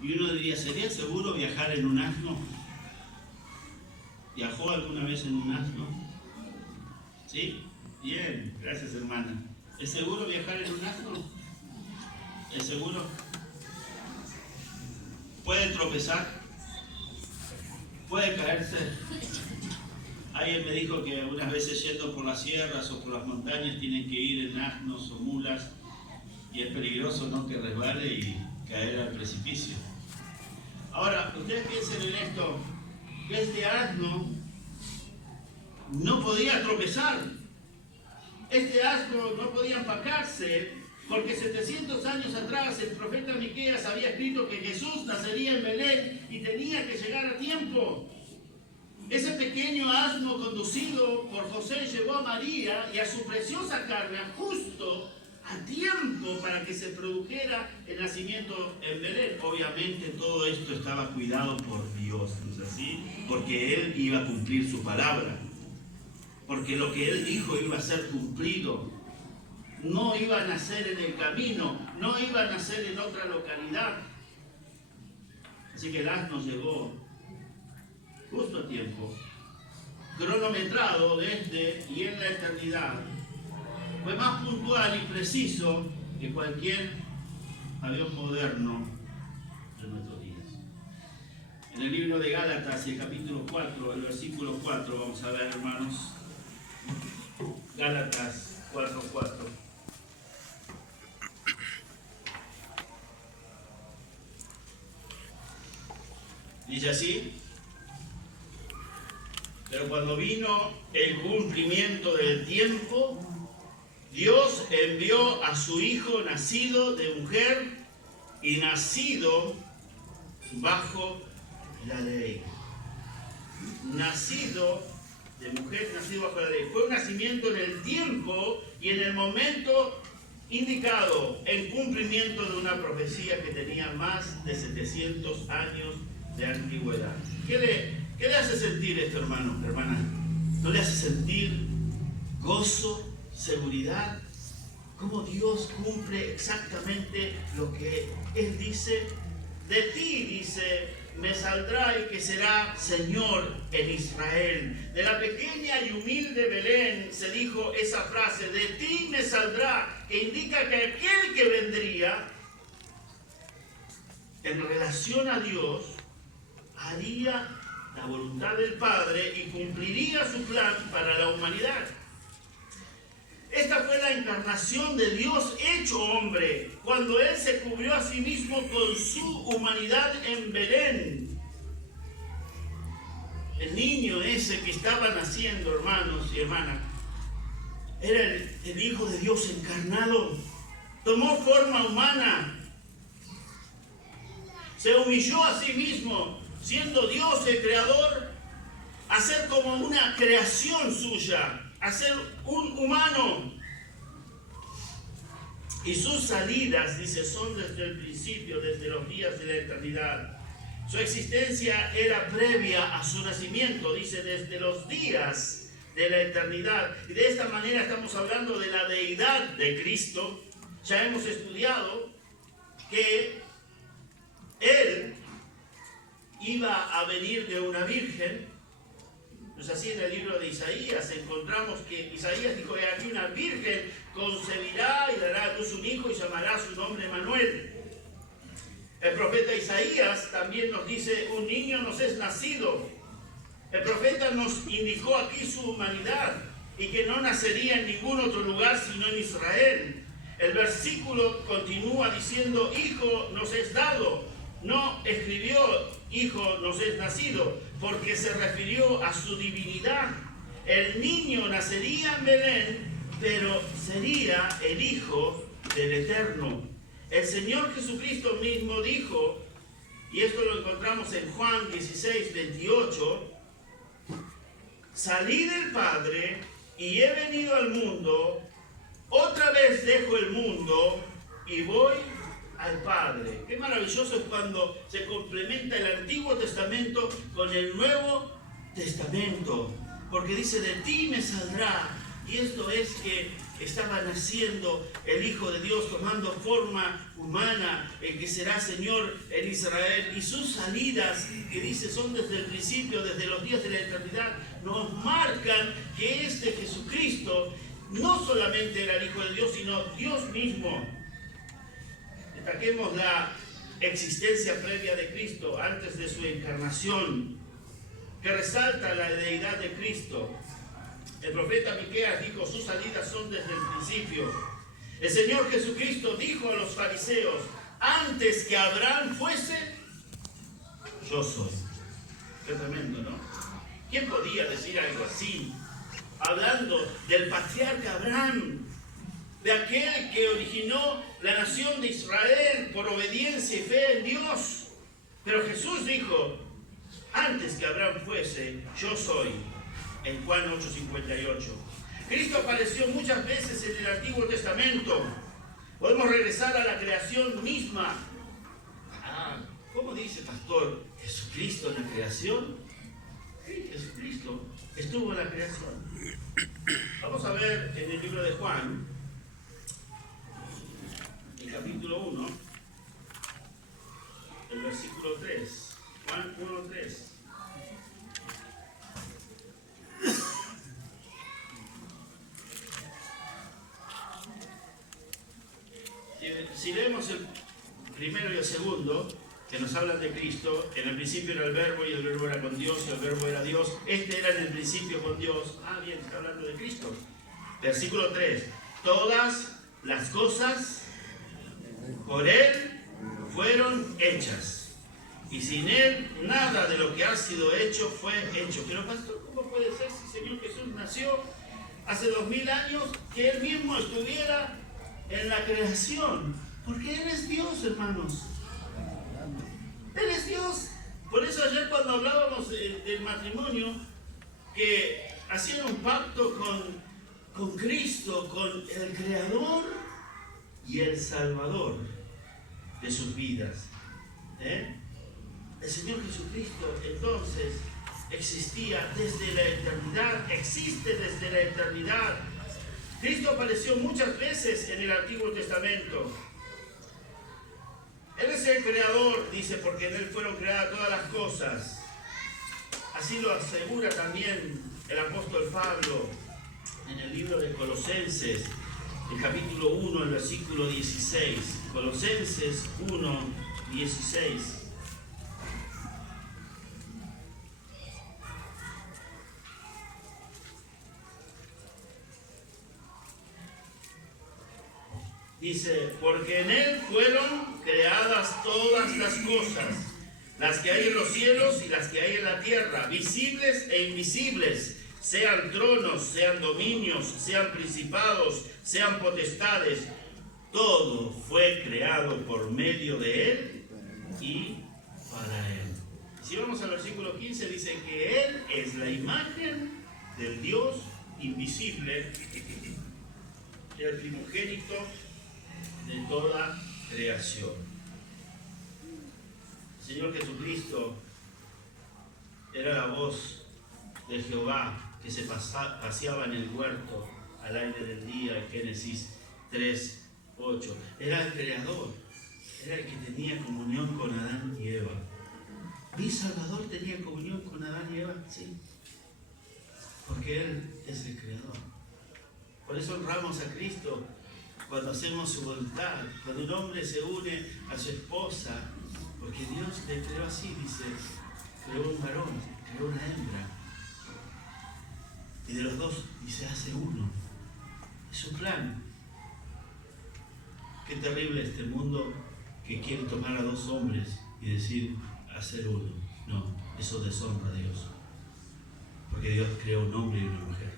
Y uno diría, ¿sería seguro viajar en un asno? ¿Viajó alguna vez en un asno? ¿Sí? Bien, gracias hermana. ¿Es seguro viajar en un asno? ¿Es seguro? ¿Puede tropezar? ¿Puede caerse? Alguien me dijo que algunas veces yendo por las sierras o por las montañas tienen que ir en asnos o mulas y es peligroso, ¿no?, que resbale y caer al precipicio. Ahora, ustedes piensen en esto, que este asno no podía tropezar, este asno no podía empacarse, porque 700 años atrás el profeta Miqueas había escrito que Jesús nacería en Belén y tenía que llegar a tiempo. Ese pequeño asno conducido por José llevó a María y a su preciosa carga justo a tiempo para que se produjera el nacimiento en Belén. Obviamente todo esto estaba cuidado por Dios, ¿no es así? Porque Él iba a cumplir su palabra. Porque lo que Él dijo iba a ser cumplido. No iba a nacer en el camino, no iba a nacer en otra localidad. Así que el asno llegó justo a tiempo, cronometrado desde y en la eternidad. Fue más puntual y preciso que cualquier avión moderno de nuestros días. En el libro de Gálatas, el capítulo 4, el versículo 4, vamos a ver, hermanos. Gálatas 4:4. Dice así: pero cuando vino el cumplimiento del tiempo, Dios envió a su Hijo nacido de mujer y nacido bajo la ley. Nacido de mujer, nacido bajo la ley. Fue un nacimiento en el tiempo y en el momento indicado, en cumplimiento de una profecía que tenía más de 700 años de antigüedad. ¿Qué le hace sentir esto, hermano, hermana? ¿No le hace sentir gozo, seguridad? ¿Cómo Dios cumple exactamente lo que Él dice? De ti, dice, me saldrá el que será Señor en Israel. De la pequeña y humilde Belén se dijo esa frase, de ti me saldrá, que indica que aquel que vendría en relación a Dios haría la voluntad del Padre y cumpliría su plan para la humanidad. Esta fue la encarnación de Dios hecho hombre, cuando Él se cubrió a sí mismo con su humanidad en Belén. El niño ese que estaba naciendo, hermanos y hermanas, era el Hijo de Dios encarnado. Tomó forma humana, se humilló a sí mismo, siendo Dios el creador, a ser como una creación suya, a ser un humano. Y sus salidas, dice, son desde el principio, desde los días de la eternidad. Su existencia era previa a su nacimiento, dice, desde los días de la eternidad. Y de esta manera estamos hablando de la deidad de Cristo. Ya hemos estudiado que Él iba a venir de una virgen. Pues así en el libro de Isaías encontramos que Isaías dijo, he aquí una virgen concebirá y dará a luz un hijo y llamará su nombre Emmanuel. El profeta Isaías también nos dice, un niño nos es nacido. El profeta nos indicó aquí su humanidad y que no nacería en ningún otro lugar sino en Israel. El versículo continúa diciendo, hijo nos es dado. No escribió, hijo nos es nacido, porque se refirió a su divinidad. El niño nacería en Belén, pero sería el Hijo del Eterno. El Señor Jesucristo mismo dijo, y esto lo encontramos en Juan 16:28, salí del Padre y he venido al mundo, otra vez dejo el mundo y voy al Padre. Qué maravilloso es cuando se complementa el Antiguo Testamento con el Nuevo Testamento, porque dice, de ti me saldrá. Y esto es que estaba naciendo el Hijo de Dios, tomando forma humana, el que será Señor en Israel. Y sus salidas, que dice son desde el principio, desde los días de la eternidad, nos marcan que este Jesucristo no solamente era el Hijo de Dios, sino Dios mismo. Destaquemos la existencia previa de Cristo antes de su encarnación, que resalta la deidad de Cristo. El profeta Miqueas dijo, sus salidas son desde el principio. El Señor Jesucristo dijo a los fariseos, antes que Abraham fuese, yo soy. Qué tremendo, ¿no? ¿Quién podía decir algo así? Hablando del patriarca Abraham, de aquel que originó la nación de Israel por obediencia y fe en Dios. Pero Jesús dijo, antes que Abraham fuese, yo soy, en Juan 8:58. Cristo apareció muchas veces en el Antiguo Testamento. Podemos regresar a la creación misma. ¿Cómo dice, pastor? ¿Jesucristo en la creación? Sí, Jesucristo estuvo en la creación. Vamos a ver en el libro de Juan, el capítulo 1, el versículo 3. Juan 1:3. Si leemos el primero y el segundo, que nos hablan de Cristo, en el principio era el verbo y el verbo era con Dios y el verbo era Dios. Este era en el principio con Dios. Bien, está hablando de Cristo. Versículo 3. Todas las cosas por Él fueron hechas. Y sin Él nada de lo que ha sido hecho fue hecho. Pero pastor, ¿cómo puede ser si el Señor Jesús nació hace 2000 años que Él mismo estuviera en la creación? Porque Él es Dios, hermanos. Él es Dios. Por eso ayer cuando hablábamos del matrimonio, que hacían un pacto con Cristo, con el Creador y el Salvador de sus vidas. El Señor Jesucristo entonces existía desde la eternidad, existe desde la eternidad. Cristo apareció muchas veces en el Antiguo Testamento. Él es el creador, dice, porque en Él fueron creadas todas las cosas. Así lo asegura también el apóstol Pablo en el libro de Colosenses, el capítulo 1, el versículo 16. Colosenses 1, 16. Dice, porque en Él fueron creadas todas las cosas, las que hay en los cielos y las que hay en la tierra, visibles e invisibles, sean tronos, sean dominios, sean principados, sean potestades. Todo fue creado por medio de Él y para Él. Si vamos al versículo 15, dice que Él es la imagen del Dios invisible, el primogénito de toda creación. El Señor Jesucristo era la voz de Jehová que se paseaba en el huerto al aire del día, en Génesis 3:8. Era el creador, era el que tenía comunión con Adán y Eva. ¿Mi Salvador tenía comunión con Adán y Eva? Sí, porque Él es el creador. Por eso honramos a Cristo cuando hacemos su voluntad, cuando un hombre se une a su esposa, porque Dios le creó así, dice, creó un varón, creó una hembra, y de los dos, dice, hace uno. Es su plan. Qué terrible este mundo que quiere tomar a dos hombres y decir, hacer uno. No, eso deshonra a Dios, porque Dios creó un hombre y una mujer.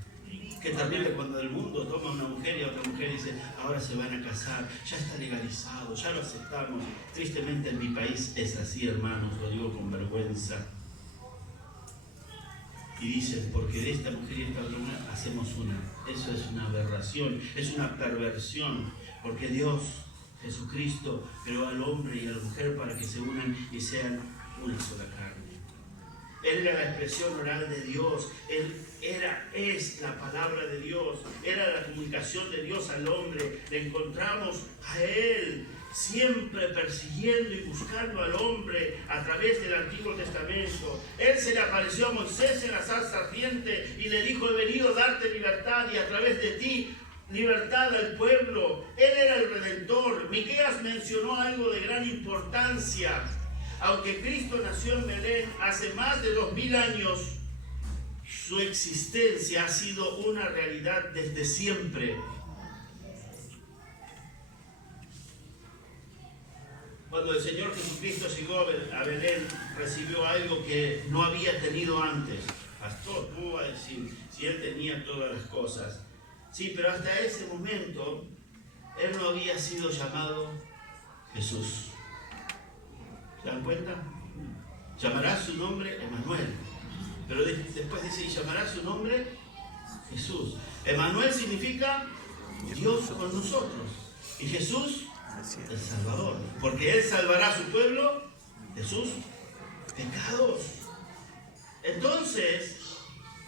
Qué terrible cuando el mundo toma a una mujer y a otra mujer y dice, ahora se van a casar, ya está legalizado, ya lo aceptamos. Tristemente en mi país es así, hermanos, lo digo con vergüenza. Y dicen, porque de esta mujer y esta otra mujer hacemos una. Eso es una aberración, es una perversión, porque Dios, Jesucristo, creó al hombre y a la mujer para que se unan y sean una sola carne. Él era la expresión oral de Dios. Él es la palabra de Dios. Era la comunicación de Dios al hombre. Le encontramos a Él siempre persiguiendo y buscando al hombre a través del Antiguo Testamento. Él se le apareció a Moisés en la zarza ardiente y le dijo: he venido a darte libertad y a través de ti libertad al pueblo. Él era el Redentor. Miqueas mencionó algo de gran importancia. Aunque Cristo nació en Belén hace más de 2000 años, su existencia ha sido una realidad desde siempre. Cuando el Señor Jesucristo llegó a Belén, recibió algo que no había tenido antes. Pastor, ¿cómo va a decir si Él tenía todas las cosas? Sí, pero hasta ese momento, Él no había sido llamado Jesús. ¿Se dan cuenta? Llamará su nombre Emmanuel. Pero después dice: y llamará su nombre Jesús. Emmanuel significa Dios con nosotros. Y Jesús, el Salvador. Porque Él salvará a su pueblo de sus pecados. Entonces,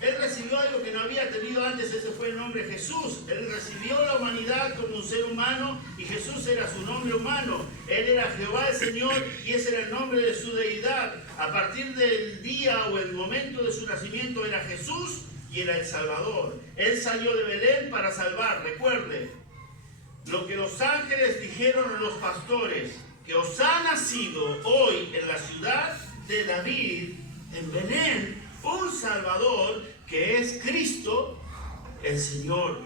Él recibió algo que no había tenido antes. Ese fue el nombre Jesús. Él recibió la humanidad como un ser humano y Jesús era su nombre humano. Él era Jehová el Señor y ese era el nombre de su deidad. A partir del día o el momento de su nacimiento era Jesús y era el Salvador. Él salió de Belén para salvar. Recuerde lo que los ángeles dijeron a los pastores: que os ha nacido hoy en la ciudad de David, en Belén, un Salvador, que es Cristo el Señor.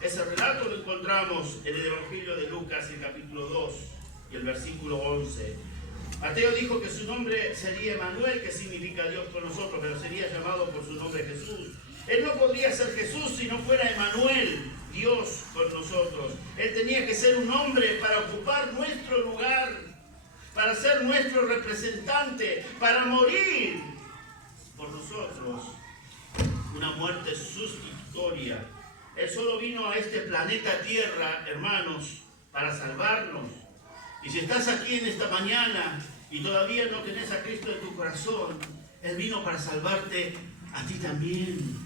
Ese relato lo encontramos en el Evangelio de Lucas, el capítulo 2 y el versículo 11. Mateo dijo que su nombre sería Emmanuel, que significa Dios con nosotros, pero sería llamado por su nombre Jesús. Él no podría ser Jesús si no fuera Emmanuel, Dios con nosotros. Él tenía que ser un hombre para ocupar nuestro lugar, para ser nuestro representante, para morir por nosotros, una muerte sustitutoria. Él solo vino a este planeta Tierra, hermanos, para salvarnos. Y si estás aquí en esta mañana y todavía no tenés a Cristo en tu corazón, Él vino para salvarte a ti también.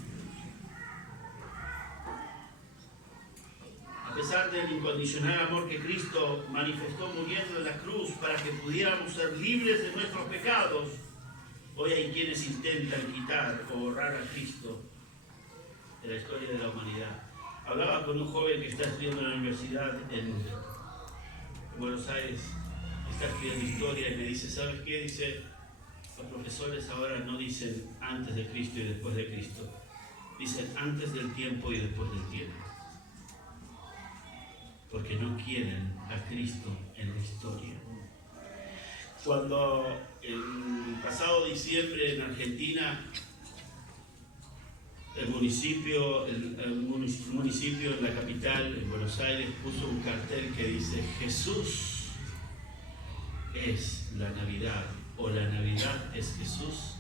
A pesar del incondicional amor que Cristo manifestó muriendo en la cruz para que pudiéramos ser libres de nuestros pecados, hoy hay quienes intentan quitar o borrar a Cristo de la historia de la humanidad. Hablaba con un joven que está estudiando en la universidad en Buenos Aires, está estudiando historia y me dice: ¿sabes qué? Dice: los profesores ahora no dicen antes de Cristo y después de Cristo, dicen antes del tiempo y después del tiempo. Porque no quieren a Cristo en la historia. Cuando el pasado diciembre en Argentina el municipio en la capital, en Buenos Aires, puso un cartel que dice: Jesús es la Navidad, o la Navidad es Jesús.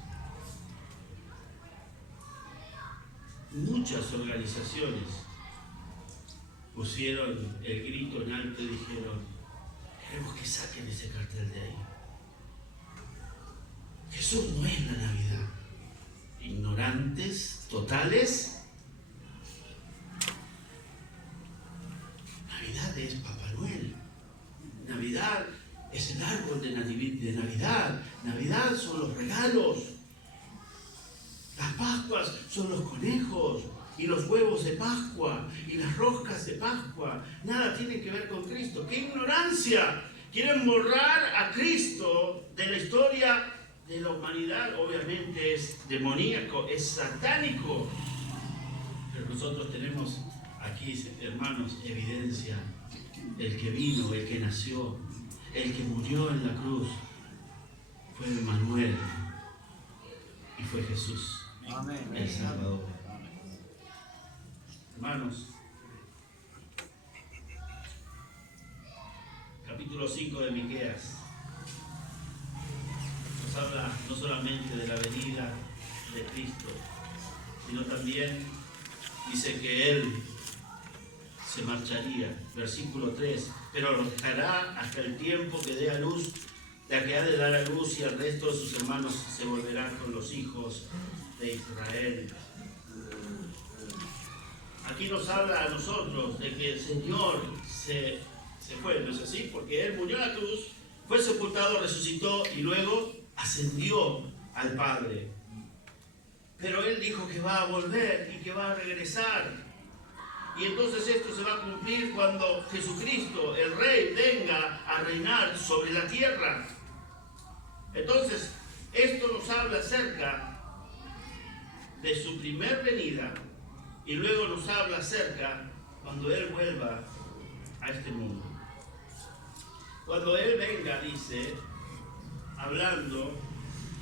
Muchas organizaciones pusieron el grito en alto y dijeron: queremos que saquen ese cartel de ahí. Jesús no es la Navidad. Ignorantes totales. Navidad es Papá Noel. Navidad es el árbol de Navidad. Navidad son los regalos. Las Pascuas son los conejos y los huevos de Pascua y las roscas de Pascua. Nada tiene que ver con Cristo. ¡Qué ignorancia! Quieren borrar a Cristo de la historia de la humanidad. Obviamente es demoníaco, es satánico. Pero nosotros tenemos aquí, hermanos, evidencia. El que vino, el que nació, el que murió en la cruz fue Emmanuel y fue Jesús, amén, el Salvador. Hermanos, capítulo 5 de Miqueas nos habla no solamente de la venida de Cristo, sino también dice que Él se marcharía. Versículo 3: pero lo dejará hasta el tiempo que dé a luz la que ha de dar a luz, y el resto de sus hermanos se volverán con los hijos de Israel. Aquí nos habla a nosotros de que el Señor se fue, ¿no es así? Porque Él murió en la cruz, fue sepultado, resucitó y luego ascendió al Padre. Pero Él dijo que va a volver y que va a regresar. Y entonces esto se va a cumplir cuando Jesucristo, el Rey, venga a reinar sobre la tierra. Entonces, esto nos habla acerca de su primer venida y luego nos habla acerca cuando Él vuelva a este mundo. Cuando Él venga, dice, hablando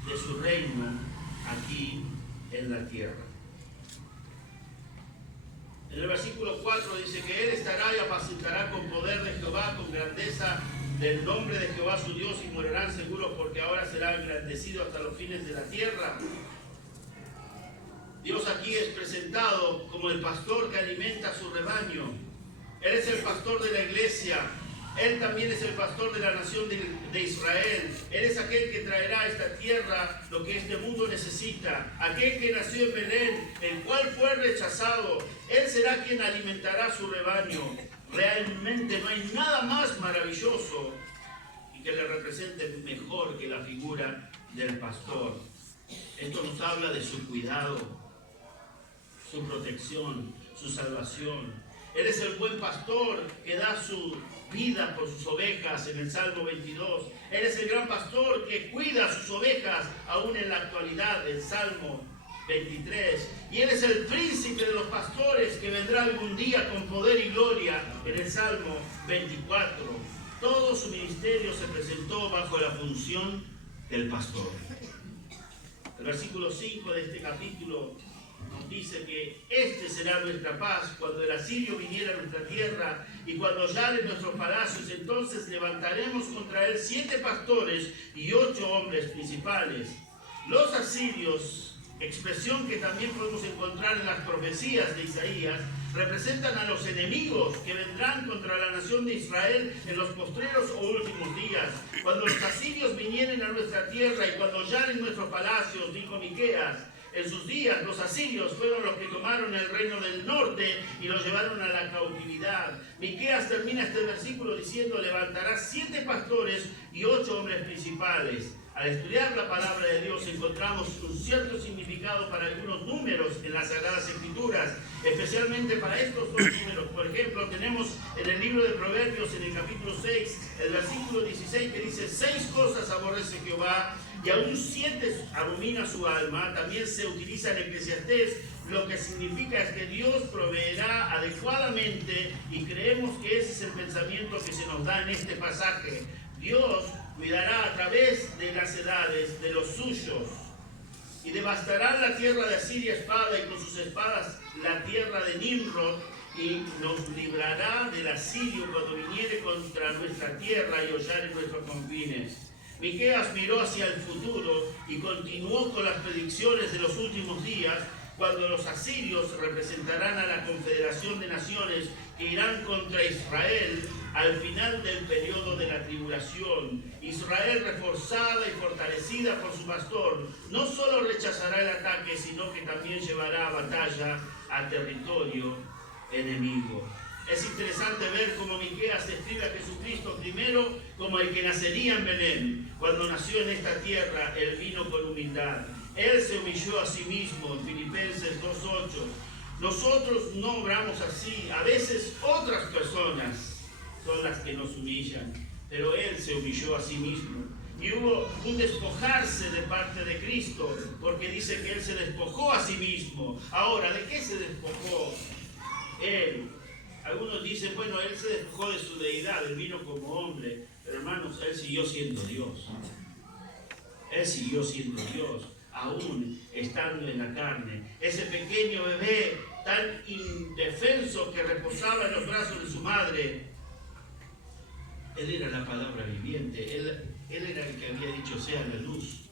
de su reino aquí en la tierra. En el versículo 4 dice que Él estará y apacentará con poder de Jehová, con grandeza del nombre de Jehová su Dios, y morarán seguros porque ahora será engrandecido hasta los fines de la tierra. Dios aquí es presentado como el pastor que alimenta a su rebaño. Él es el pastor de la iglesia. Él también es el pastor de la nación de Israel. Él es aquel que traerá a esta tierra lo que este mundo necesita. Aquel que nació en Belén, el cual fue rechazado. Él será quien alimentará su rebaño. Realmente no hay nada más maravilloso y que le represente mejor que la figura del pastor. Esto nos habla de su cuidado, su protección, su salvación. Él es el buen pastor que da su vida por sus ovejas en el Salmo 22. Él es el gran pastor que cuida sus ovejas aún en la actualidad, el Salmo 23. Y Él es el príncipe de los pastores que vendrá algún día con poder y gloria en el Salmo 24. Todo su ministerio se presentó bajo la función del pastor. El versículo 5 de este capítulo nos dice que este será nuestra paz cuando el asirio viniera a nuestra tierra y cuando allane nuestros palacios. Entonces levantaremos contra él 7 pastores y 8 hombres principales. Los asirios, expresión que también podemos encontrar en las profecías de Isaías, representan a los enemigos que vendrán contra la nación de Israel en los postreros o últimos días. Cuando los asirios vinieren a nuestra tierra y cuando allanen nuestros palacios, dijo Miqueas, en sus días los asirios fueron los que tomaron el reino del norte y los llevaron a la cautividad. Miqueas termina este versículo diciendo, levantará 7 pastores y 8 hombres principales. Al estudiar la palabra de Dios encontramos un cierto significado para algunos números en las Sagradas Escrituras, especialmente para estos 2 números. Por ejemplo, tenemos en el libro de Proverbios, en el capítulo 6, el versículo 16, que dice, 6 cosas aborrece Jehová y aún 7 abomina su alma. También se utiliza en Eclesiastés, lo que significa es que Dios proveerá adecuadamente, y creemos que ese es el pensamiento que se nos da en este pasaje. Dios cuidará a través de las edades de los suyos, y devastarán la tierra de Asiria espada, y con sus espadas la tierra de Nimrod, y nos librará del asirio cuando viniere contra nuestra tierra y hollare nuestros confines. Miqueas miró hacia el futuro y continuó con las predicciones de los últimos días, cuando los asirios representarán a la confederación de naciones que irán contra Israel al final del periodo de la tribulación. Israel, reforzada y fortalecida por su pastor, no solo rechazará el ataque, sino que también llevará a batalla a territorio enemigo. Es interesante ver cómo Miqueas describe a Jesucristo primero como el que nacería en Belén. Cuando nació en esta tierra, Él vino con humildad. Él se humilló a sí mismo, en Filipenses 2:8. Nosotros no obramos así. A veces otras personas son las que nos humillan, pero Él se humilló a sí mismo. Y hubo un despojarse de parte de Cristo, porque dice que Él se despojó a sí mismo. Ahora, ¿de qué se despojó Él? Algunos dicen, bueno, Él se despojó de su deidad, Él vino como hombre. Pero hermanos, Él siguió siendo Dios. Él siguió siendo Dios, aún estando en la carne. Ese pequeño bebé tan indefenso que reposaba en los brazos de su madre, Él era la palabra viviente. Él era el que había dicho, sea la luz.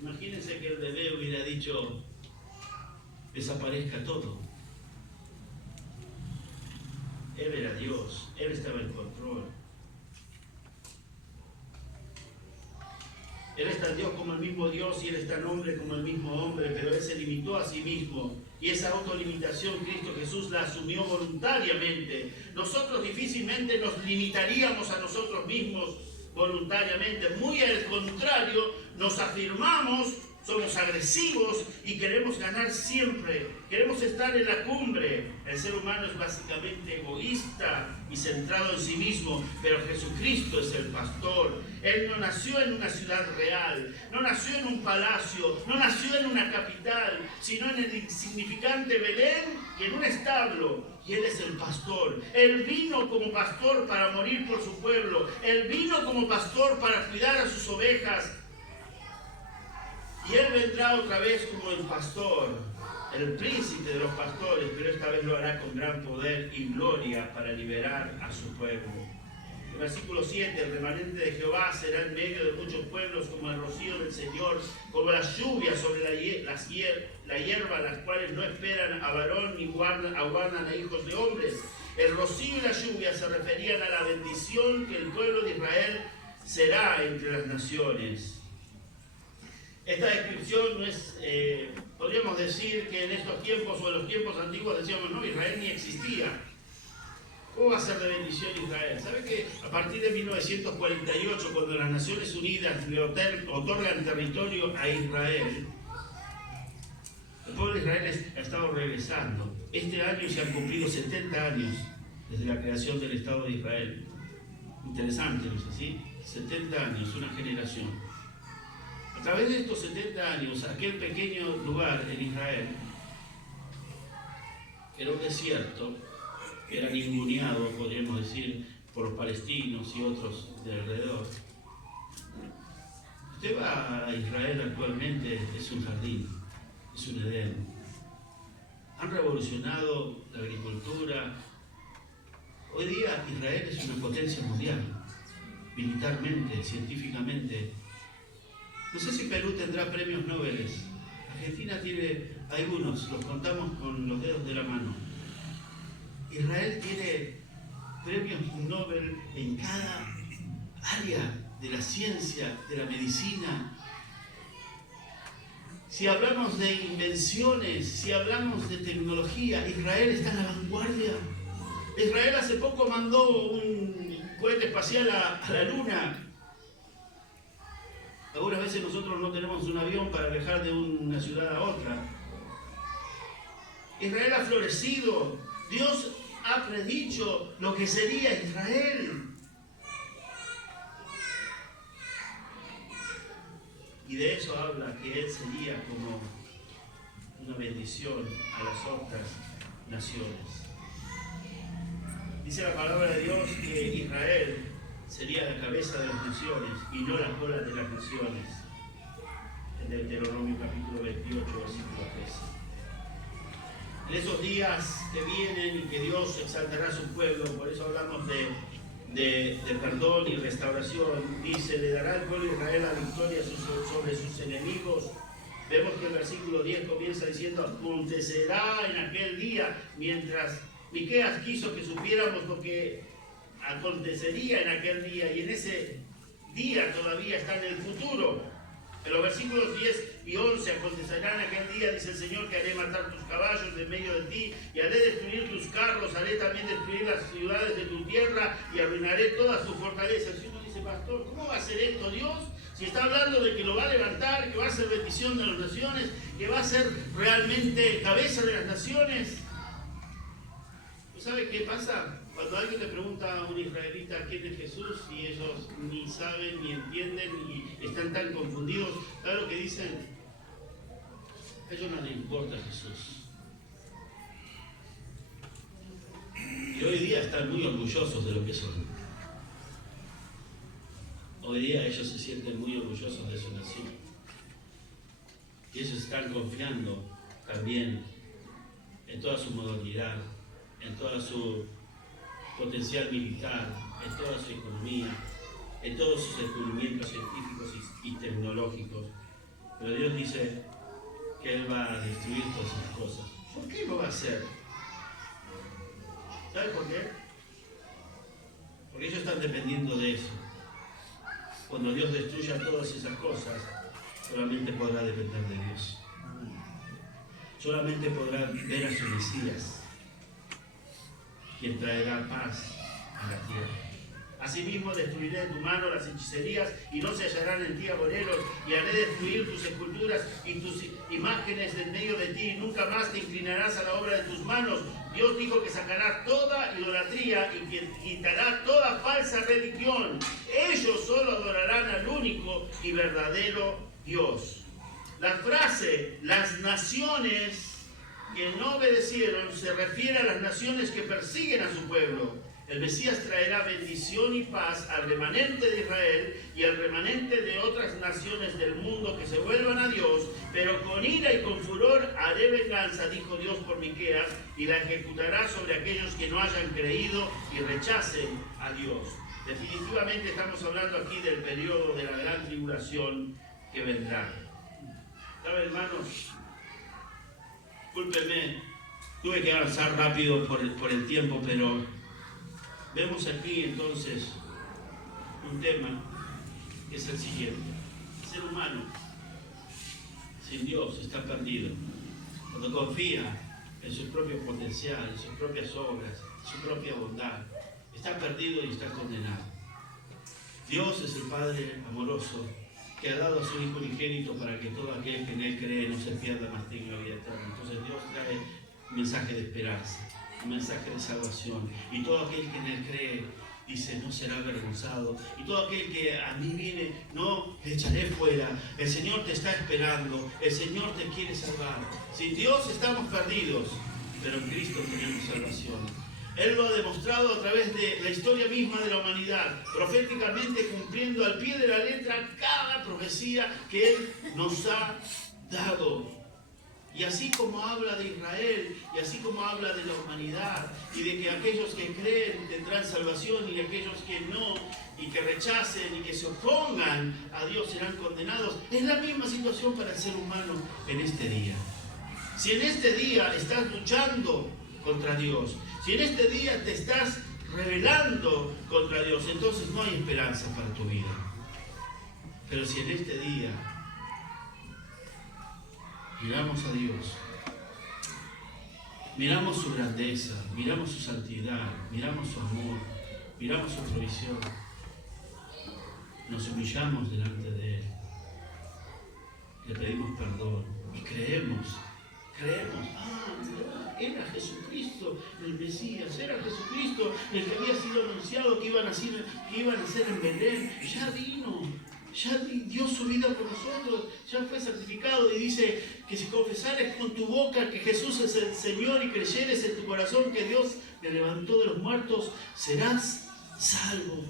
Imagínense que el bebé hubiera dicho, desaparezca todo. Él era Dios, Él estaba en control. Él es tan Dios como el mismo Dios y Él es tan hombre como el mismo hombre, pero Él se limitó a sí mismo. Y esa autolimitación Cristo Jesús la asumió voluntariamente. Nosotros difícilmente nos limitaríamos a nosotros mismos voluntariamente. Muy al contrario, nos afirmamos, somos agresivos y queremos ganar siempre. Queremos estar en la cumbre. El ser humano es básicamente egoísta y centrado en sí mismo, pero Jesucristo es el pastor. Él no nació en una ciudad real, no nació en un palacio, no nació en una capital, sino en el insignificante Belén y en un establo. Y Él es el pastor. Él vino como pastor para morir por su pueblo. Él vino como pastor para cuidar a sus ovejas. Y Él vendrá otra vez como el pastor, el príncipe de los pastores, pero esta vez lo hará con gran poder y gloria para liberar a su pueblo. El versículo 7, el remanente de Jehová será en medio de muchos pueblos como el rocío del Señor, como las lluvias sobre la hierba, las cuales no esperan a varón ni aguardan a hijos de hombres. El rocío y la lluvia se referían a la bendición que el pueblo de Israel será entre las naciones. Esta descripción no es, podríamos decir que en estos tiempos o en los tiempos antiguos decíamos, no, Israel ni existía. ¿Cómo va a ser de bendición Israel? ¿Sabe que a partir de 1948, cuando las Naciones Unidas le otorgan territorio a Israel, el pueblo de Israel ha estado regresando? Este año se han cumplido 70 años desde la creación del Estado de Israel. Interesante, ¿no es así? 70 años, una generación. A través de estos 70 años, aquel pequeño lugar en Israel, que era un desierto, que era ninguneado, podríamos decir, por los palestinos y otros de alrededor. Usted va a Israel actualmente, es un jardín, es un Edén. Han revolucionado la agricultura. Hoy día Israel es una potencia mundial, militarmente, científicamente. No sé si Perú tendrá premios Nobel. Argentina tiene algunos, los contamos con los dedos de la mano. Israel tiene premios Nobel en cada área de la ciencia, de la medicina. Si hablamos de invenciones, si hablamos de tecnología, Israel está en la vanguardia. Israel hace poco mandó un cohete espacial a la Luna. Algunas veces nosotros no tenemos un avión para viajar de una ciudad a otra. Israel ha florecido. Dios ha predicho lo que sería Israel. Y de eso habla, que Él sería como una bendición a las otras naciones. Dice la palabra de Dios que Israel sería la cabeza de las naciones y no la cola de las naciones. En Deuteronomio capítulo 28, versículo 13. En esos días que vienen y que Dios exaltará a su pueblo, por eso hablamos de perdón y restauración, dice, le dará al pueblo de Israel la victoria sobre sus enemigos. Vemos que el versículo 10 comienza diciendo, acontecerá en aquel día, mientras Miqueas quiso que supiéramos lo que acontecería en aquel día, y en ese día todavía está en el futuro. En los versículos 10 y 11, acontecerá en aquel día, dice el Señor, que haré matar tus caballos de en medio de ti, y haré destruir tus carros, haré también destruir las ciudades de tu tierra, y arruinaré todas tus fortalezas. Y uno dice, pastor, ¿cómo va a ser esto Dios? Si está hablando de que lo va a levantar, que va a ser bendición de las naciones, que va a ser realmente cabeza de las naciones. ¿Sabe qué pasa? Cuando alguien le pregunta a un israelita quién es Jesús y ellos ni saben, ni entienden, y están tan confundidos, ¿sabe lo que dicen? A ellos no les importa Jesús. Y hoy día están muy orgullosos de lo que son. Hoy día ellos se sienten muy orgullosos de su nación. Y ellos están confiando también en toda su modernidad, en toda su potencial militar, en toda su economía, en todos sus descubrimientos científicos y tecnológicos. Pero Dios dice que Él va a destruir todas esas cosas. ¿Por qué lo va a hacer? ¿Sabe por qué? Porque ellos están dependiendo de eso. Cuando Dios destruya todas esas cosas, solamente podrá depender de Dios. Solamente podrá ver a su Mesías, quien traerá paz a la tierra. Asimismo destruiré de tu mano las hechicerías y no se hallarán en ti agoreros, y haré destruir tus esculturas y tus imágenes en medio de ti, y nunca más te inclinarás a la obra de tus manos. Dios dijo que sacará toda idolatría y que quitará toda falsa religión. Ellos solo adorarán al único y verdadero Dios. La frase, las naciones que no obedecieron, se refiere a las naciones que persiguen a su pueblo. El Mesías traerá bendición y paz al remanente de Israel y al remanente de otras naciones del mundo que se vuelvan a Dios, pero con ira y con furor haré venganza, dijo Dios por Miqueas, y la ejecutará sobre aquellos que no hayan creído y rechacen a Dios. Definitivamente estamos hablando aquí del periodo de la gran tribulación que vendrá. ¿Saben, hermanos? Discúlpenme, tuve que avanzar rápido por el tiempo, pero vemos aquí entonces un tema que es el siguiente. El ser humano sin Dios está perdido. Cuando confía en su propio potencial, en sus propias obras, en su propia bondad, está perdido y está condenado. Dios es el Padre amoroso que ha dado a su Hijo unigénito para que todo aquel que en Él cree no se pierda, mas tenga vida eterna. Entonces Dios trae un mensaje de esperanza, un mensaje de salvación, y todo aquel que en Él cree dice: no será avergonzado, y todo aquel que a mí viene, no le echaré fuera. El Señor te está esperando, el Señor te quiere salvar. Sin Dios estamos perdidos, pero en Cristo tenemos salvación. Él lo ha demostrado a través de la historia misma de la humanidad, proféticamente cumpliendo al pie de la letra cada profecía que Él nos ha dado. Y así como habla de Israel, y así como habla de la humanidad, y de que aquellos que creen tendrán salvación, y aquellos que no, y que rechacen, y que se opongan a Dios serán condenados, es la misma situación para el ser humano en este día. Si en este día estás luchando contra Dios, si en este día te estás rebelando contra Dios, entonces no hay esperanza para tu vida. Pero si en este día miramos a Dios, miramos su grandeza, miramos su santidad, miramos su amor, miramos su provisión, nos humillamos delante de Él, le pedimos perdón y creemos, era Jesucristo el Mesías, era Jesucristo el que había sido anunciado que iba a nacer en Belén. Ya vino, ya dio su vida por nosotros, ya fue sacrificado, y dice que si confesares con tu boca que Jesús es el Señor y creyeres en tu corazón que Dios le levantó de los muertos, serás salvo.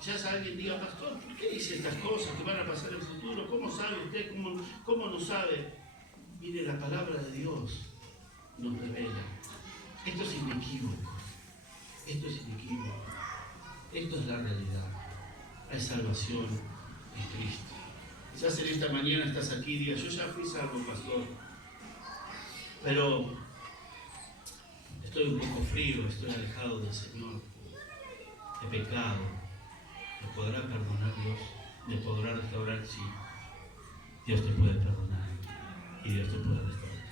Quizás alguien diga: pastor, ¿por qué dice estas cosas que van a pasar en el futuro? ¿Cómo sabe usted? ¿Cómo no sabe? Mire, la palabra de Dios nos revela. Esto es inequívoco. Esto es inequívoco. Esto es la realidad. Hay salvación en Cristo. Quizás en esta mañana estás aquí y digas: yo ya fui salvo, pastor, pero estoy un poco frío, estoy alejado del Señor, he pecado. ¿Me podrá perdonar Dios? ¿Me podrá restaurar? Sí. Dios te puede perdonar y Dios te puede restaurar.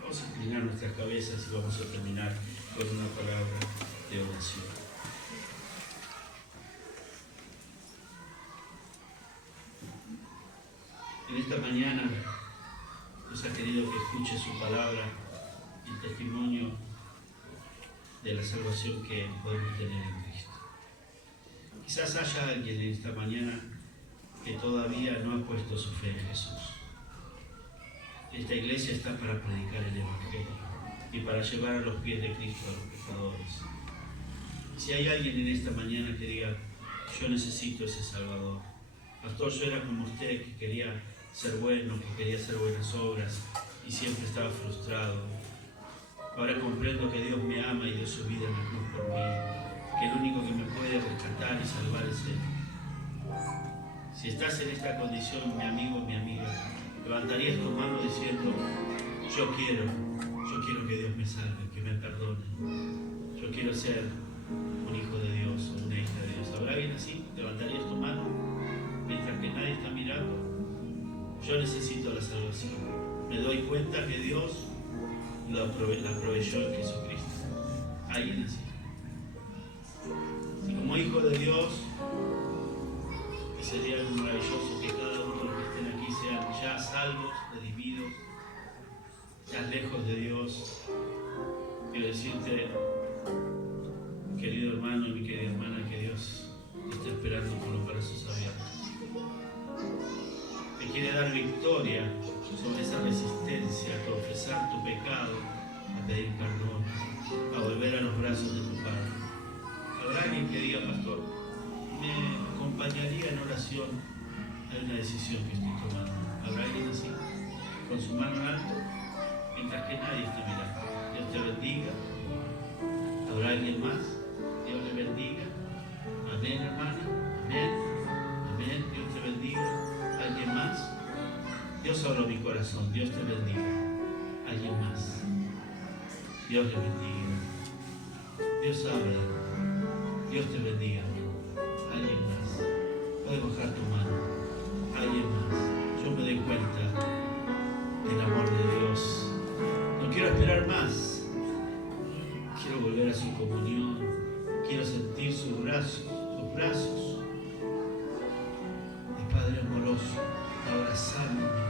Vamos a inclinar nuestras cabezas y vamos a terminar con una palabra de oración. En esta mañana Dios ha querido que escuche su palabra y el testimonio de la salvación que podemos tener en Cristo. Quizás haya alguien en esta mañana que todavía no ha puesto su fe en Jesús. Esta iglesia está para predicar el Evangelio y para llevar a los pies de Cristo a los pecadores. Si hay alguien en esta mañana que diga: yo necesito ese Salvador. Pastor, yo era como usted, que quería ser bueno, que quería hacer buenas obras y siempre estaba frustrado. Ahora comprendo que Dios me ama y dio su vida en la cruz por mí, que el único que me puede rescatar y salvar es Él. Si estás en esta condición, mi amigo, mi amiga, levantarías tu mano diciendo: yo quiero que Dios me salve, que me perdone. Yo quiero ser un hijo de Dios o una hija de Dios. ¿Habrá alguien así? salvación. Me doy cuenta que Dios la proveyó en Jesucristo. Alguien así. Y como hijo de Dios, que sería algo maravilloso que cada uno de los que estén aquí sean ya salvos, redimidos, ya lejos de Dios. Quiero decirte, querido hermano y mi querida hermana, que Dios te está esperando con los brazos abiertos. Te quiere dar victoria sobre esa resistencia a confesar tu pecado, a pedir perdón, a volver a los brazos de tu Padre. Habrá alguien que diga, pastor, me acompañaría en oración a una decisión que estoy tomando. ¿Habrá alguien así? Con su mano en alto, mientras que nadie esté mirando. Dios te bendiga. ¿Habrá alguien más? Dios le bendiga. Amén, hermana. Amén. Amén. Dios te bendiga. ¿Alguien más? Dios habló mi corazón. Dios te bendiga. ¿Alguien más? Dios le bendiga. Dios habla. Dios te bendiga. ¿Alguien más? Puedes bajar tu mano. ¿Alguien más? Yo me doy cuenta del amor de Dios. No quiero esperar más. Quiero volver a su comunión. Quiero sentir sus brazos. Mi Padre amoroso, abrazándome,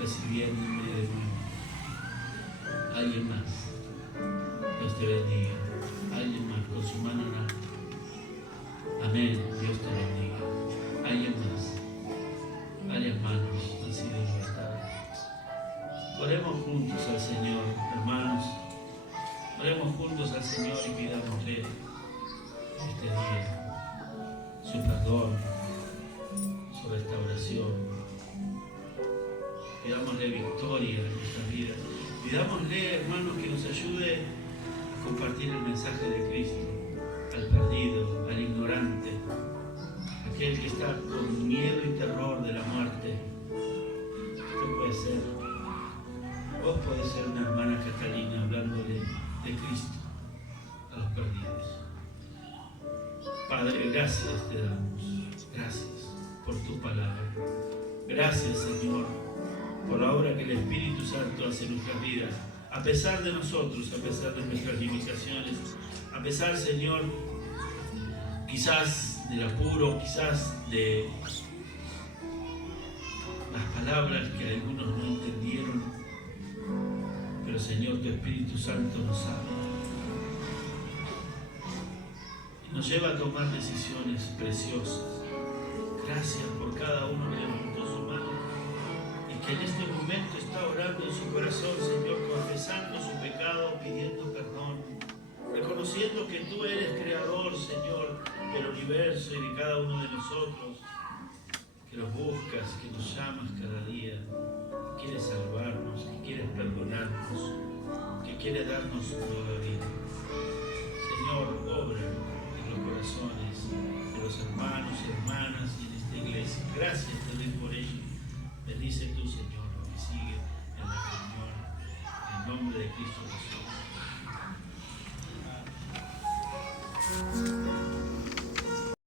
recibiéndome de nuevo. Alguien más. Dios te bendiga. Alguien más con su mano en alto. Amén. Dios te bendiga. Alguien más. Varias manos han sido levantadas. Oremos juntos al Señor, hermanos. Oremos juntos al Señor y pidámosle este día su perdón, su restauración. Pidámosle victoria en nuestras vidas. Pidámosle, hermanos, que nos ayude a compartir el mensaje de Cristo al perdido, al ignorante, aquel que está con miedo y terror de la muerte. Usted puede ser, vos podés ser una hermana Catalina hablándole de Cristo a los perdidos. Padre, gracias te damos. Gracias por tu palabra. Gracias, Señor, por la obra que el Espíritu Santo hace en nuestras vidas, a pesar de nosotros, a pesar de nuestras limitaciones, a pesar, Señor, quizás del apuro, quizás de las palabras que algunos no entendieron, pero, Señor, tu Espíritu Santo nos habla y nos lleva a tomar decisiones preciosas. Gracias por cada uno que levantó su mano y que en este momento está orando en su corazón, Señor, confesando su pecado, pidiendo perdón, reconociendo que tú eres creador, Señor, del universo y de cada uno de nosotros, que nos buscas, que nos llamas cada día, que quieres salvarnos, que quieres perdonarnos, que quieres darnos nueva vida. Señor, obra en los corazones de los hermanos y hermanas y en esta iglesia. Gracias te doy por ello. Bendice tú, Señor, lo que sigue en la reunión, en el nombre de Cristo Jesús.